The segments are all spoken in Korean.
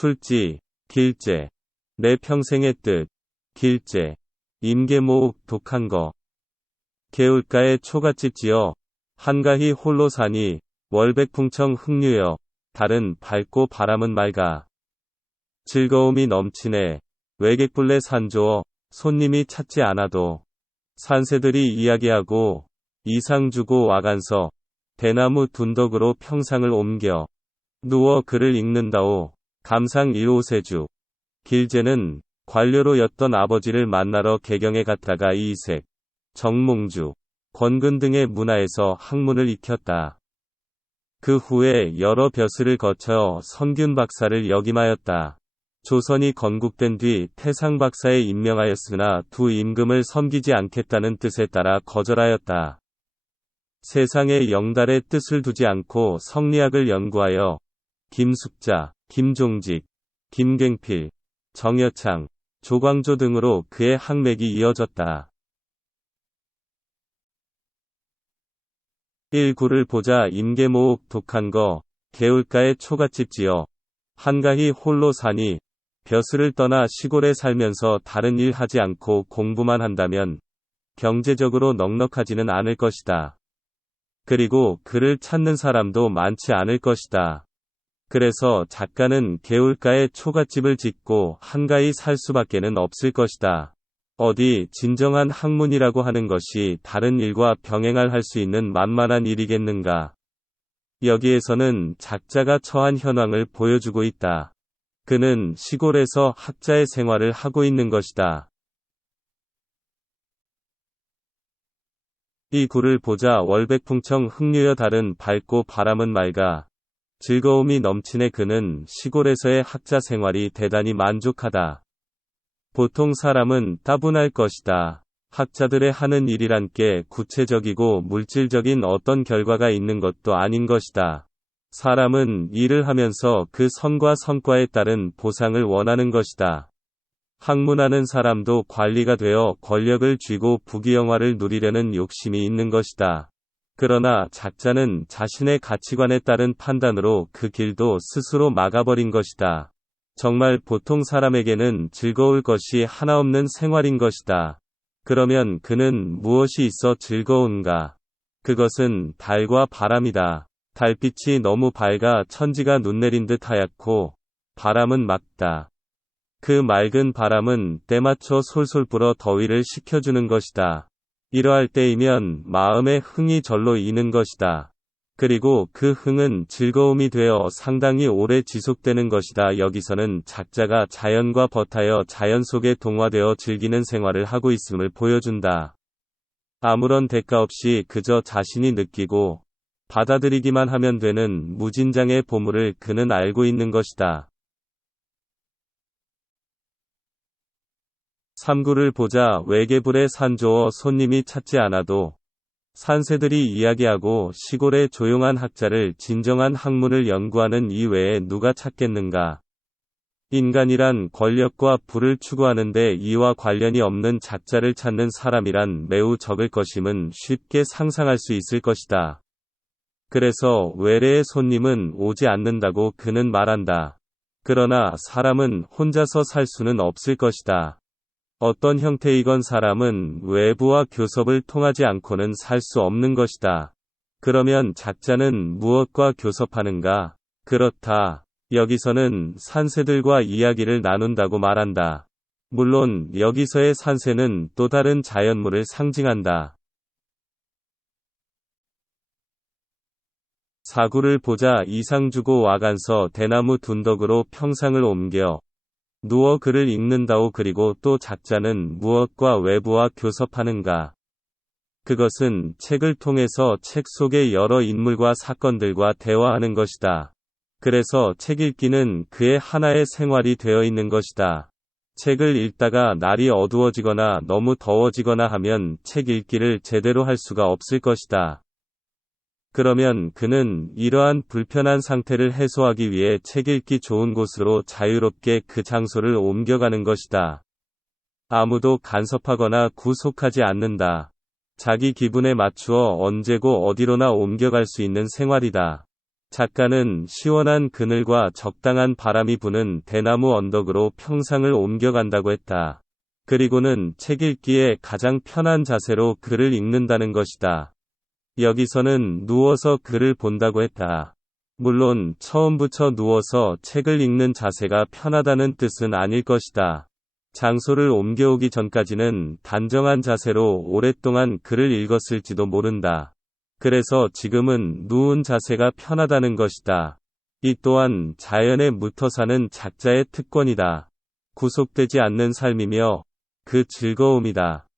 술지, 길제. 내 평생의 뜻, 길제. 임계모욱 독한 거. 개울가에 초가집 지어 한가히 홀로 사니 월백풍청 흙류여 달은 밝고 바람은 맑아. 즐거움이 넘치네. 외객불레 산조어 손님이 찾지 않아도 산새들이 이야기하고 이상 주고 와간서 대나무 둔덕으로 평상을 옮겨 누워 글을 읽는다오. 감상 1호세주. 길제는 관료로였던 아버지를 만나러 개경에 갔다가 이색, 정몽주, 권근 등의 문화에서 학문을 익혔다. 그 후에 여러 벼슬을 거쳐 선균 박사를 역임하였다. 조선이 건국된 뒤 태상 박사에 임명하였으나 두 임금을 섬기지 않겠다는 뜻에 따라 거절하였다. 세상에 영달의 뜻을 두지 않고 성리학을 연구하여 김숙자, 김종직, 김갱필, 정여창, 조광조 등으로 그의 학맥이 이어졌다. 1구를 보자 임계모욱 독한 거. 개울가에 초가집 지어 한가히 홀로 사니 벼슬을 떠나 시골에 살면서 다른 일 하지 않고 공부만 한다면 경제적으로 넉넉하지는 않을 것이다. 그리고 그를 찾는 사람도 많지 않을 것이다. 그래서 작가는 개울가에 초가집을 짓고 한가히 살 수밖에는 없을 것이다. 어디 진정한 학문이라고 하는 것이 다른 일과 병행할 할 수 있는 만만한 일이겠는가. 여기에서는 작자가 처한 현황을 보여주고 있다. 그는 시골에서 학자의 생활을 하고 있는 것이다. 이 구를 보자 월백풍청 흙류여 달은 밝고 바람은 맑아. 즐거움이 넘치네. 그는 시골에서의 학자 생활이 대단히 만족하다. 보통 사람은 따분할 것이다. 학자들의 하는 일이란 게 구체적이고 물질적인 어떤 결과가 있는 것도 아닌 것이다. 사람은 일을 하면서 그 선과 성과에 따른 보상을 원하는 것이다. 학문하는 사람도 관리가 되어 권력을 쥐고 부귀영화를 누리려는 욕심이 있는 것이다. 그러나 작자는 자신의 가치관에 따른 판단으로 그 길도 스스로 막아버린 것이다. 정말 보통 사람에게는 즐거울 것이 하나 없는 생활인 것이다. 그러면 그는 무엇이 있어 즐거운가? 그것은 달과 바람이다. 달빛이 너무 밝아 천지가 눈 내린 듯 하얗고 바람은 맑다. 그 맑은 바람은 때맞춰 솔솔 불어 더위를 식혀주는 것이다. 이러할 때이면 마음의 흥이 절로 이는 것이다. 그리고 그 흥은 즐거움이 되어 상당히 오래 지속되는 것이다. 여기서는 작자가 자연과 벗하여 자연 속에 동화되어 즐기는 생활을 하고 있음을 보여준다. 아무런 대가 없이 그저 자신이 느끼고 받아들이기만 하면 되는 무진장의 보물을 그는 알고 있는 것이다. 3구를 보자 외계불에 산조어 손님이 찾지 않아도 산새들이 이야기하고 시골의 조용한 학자를 진정한 학문을 연구하는 이외에 누가 찾겠는가. 인간이란 권력과 부를 추구하는데 이와 관련이 없는 작자를 찾는 사람이란 매우 적을 것임은 쉽게 상상할 수 있을 것이다. 그래서 외래의 손님은 오지 않는다고 그는 말한다. 그러나 사람은 혼자서 살 수는 없을 것이다. 어떤 형태이건 사람은 외부와 교섭을 통하지 않고는 살 수 없는 것이다. 그러면 작자는 무엇과 교섭하는가? 그렇다. 여기서는 산새들과 이야기를 나눈다고 말한다. 물론 여기서의 산새는 또 다른 자연물을 상징한다. 4구를 보자 이상 주고 와간서 대나무 둔덕으로 평상을 옮겨 누워 글을 읽는다오. 그리고 또 작자는 무엇과 외부와 교섭하는가? 그것은 책을 통해서 책 속의 여러 인물과 사건들과 대화하는 것이다. 그래서 책 읽기는 그의 하나의 생활이 되어 있는 것이다. 책을 읽다가 날이 어두워지거나 너무 더워지거나 하면 책 읽기를 제대로 할 수가 없을 것이다. 그러면 그는 이러한 불편한 상태를 해소하기 위해 책 읽기 좋은 곳으로 자유롭게 그 장소를 옮겨가는 것이다. 아무도 간섭하거나 구속하지 않는다. 자기 기분에 맞추어 언제고 어디로나 옮겨갈 수 있는 생활이다. 작가는 시원한 그늘과 적당한 바람이 부는 대나무 언덕으로 평상을 옮겨간다고 했다. 그리고는 책 읽기에 가장 편한 자세로 글을 읽는다는 것이다. 여기서는 누워서 글을 본다고 했다. 물론 처음부터 누워서 책을 읽는 자세가 편하다는 뜻은 아닐 것이다. 장소를 옮겨오기 전까지는 단정한 자세로 오랫동안 글을 읽었을지도 모른다. 그래서 지금은 누운 자세가 편하다는 것이다. 이 또한 자연에 묻어 사는 작자의 특권이다. 구속되지 않는 삶이며 그 즐거움이다.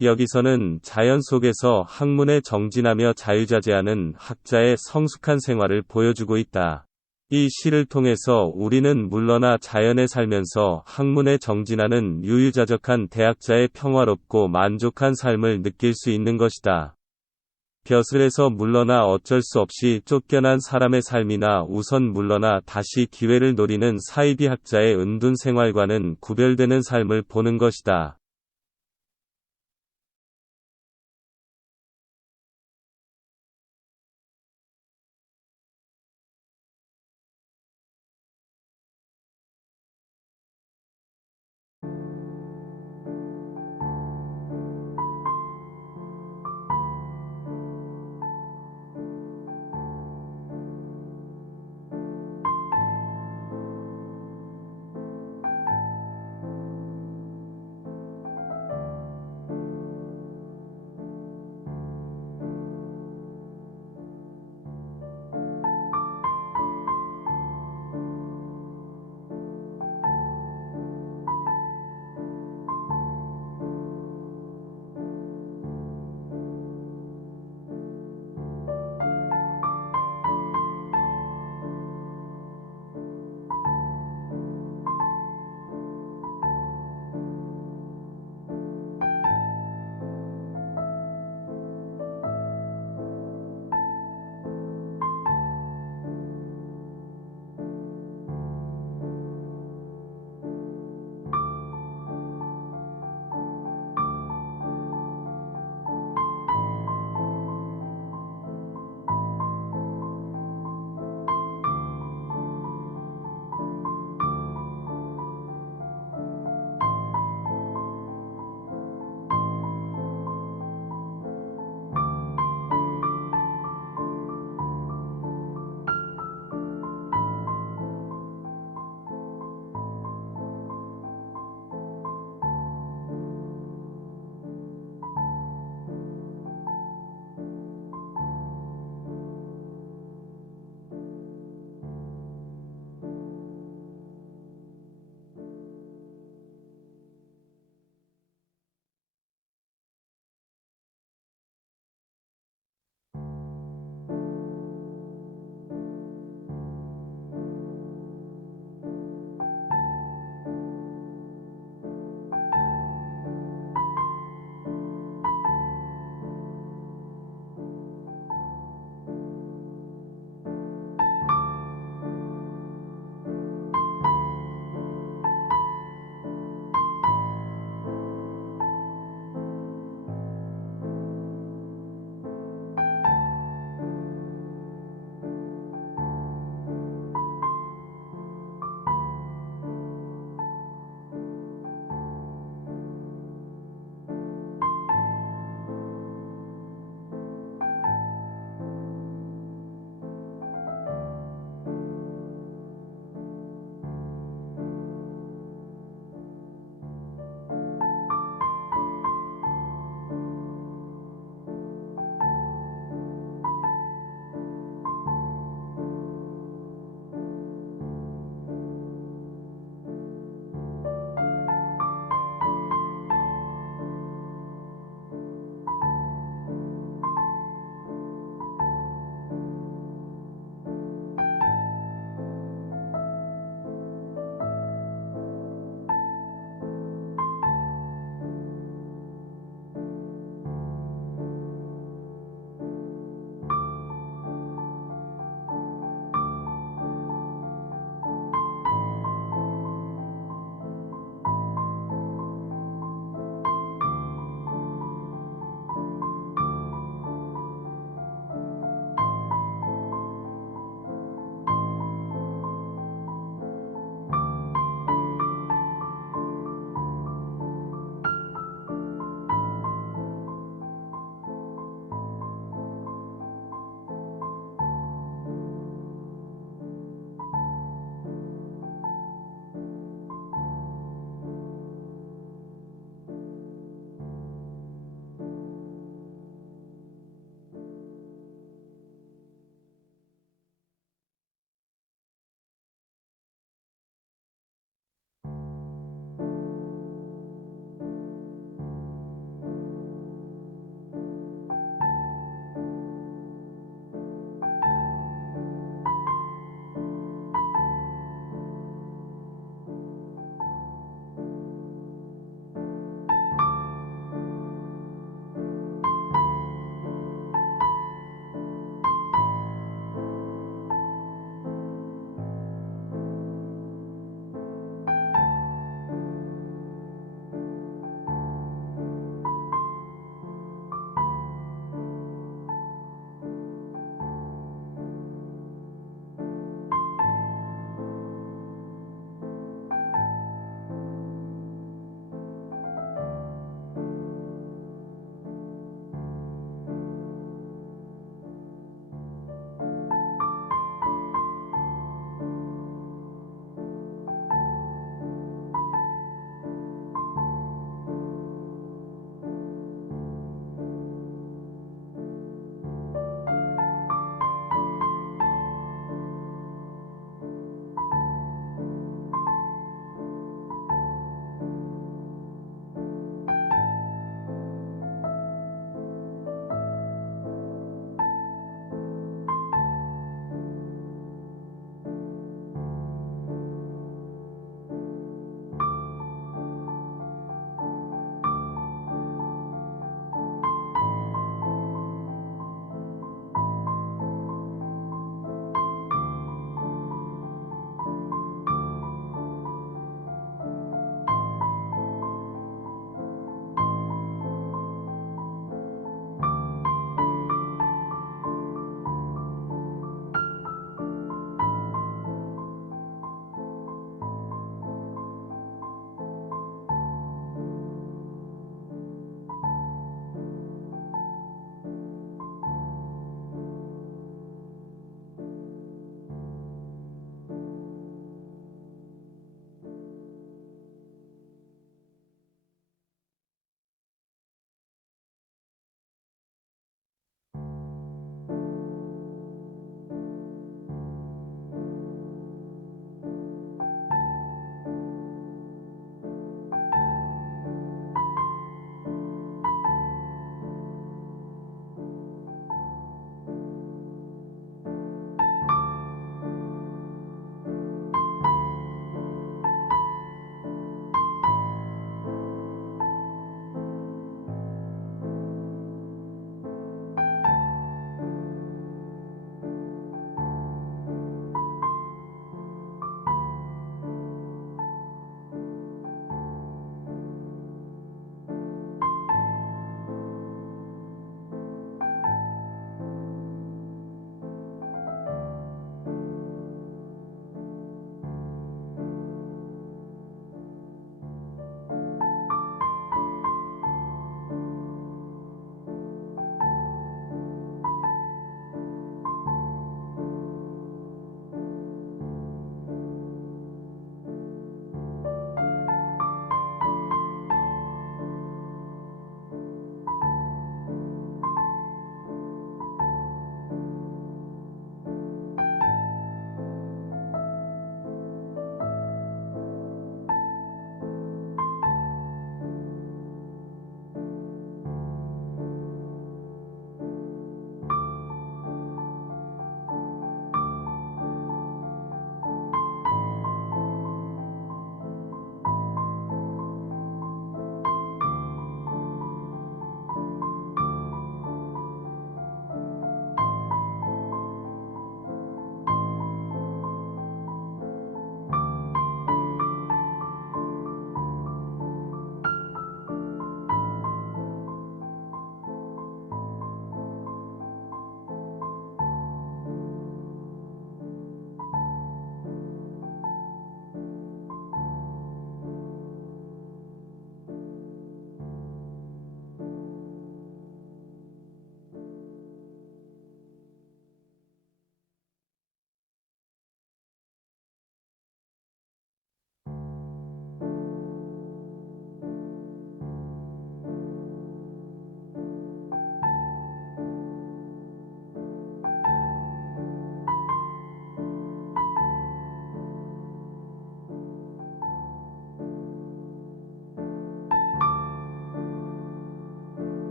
여기서는 자연 속에서 학문에 정진하며 자유자재하는 학자의 성숙한 생활을 보여주고 있다. 이 시를 통해서 우리는 물러나 자연에 살면서 학문에 정진하는 유유자적한 대학자의 평화롭고 만족한 삶을 느낄 수 있는 것이다. 벼슬에서 물러나 어쩔 수 없이 쫓겨난 사람의 삶이나 우선 물러나 다시 기회를 노리는 사이비 학자의 은둔 생활과는 구별되는 삶을 보는 것이다.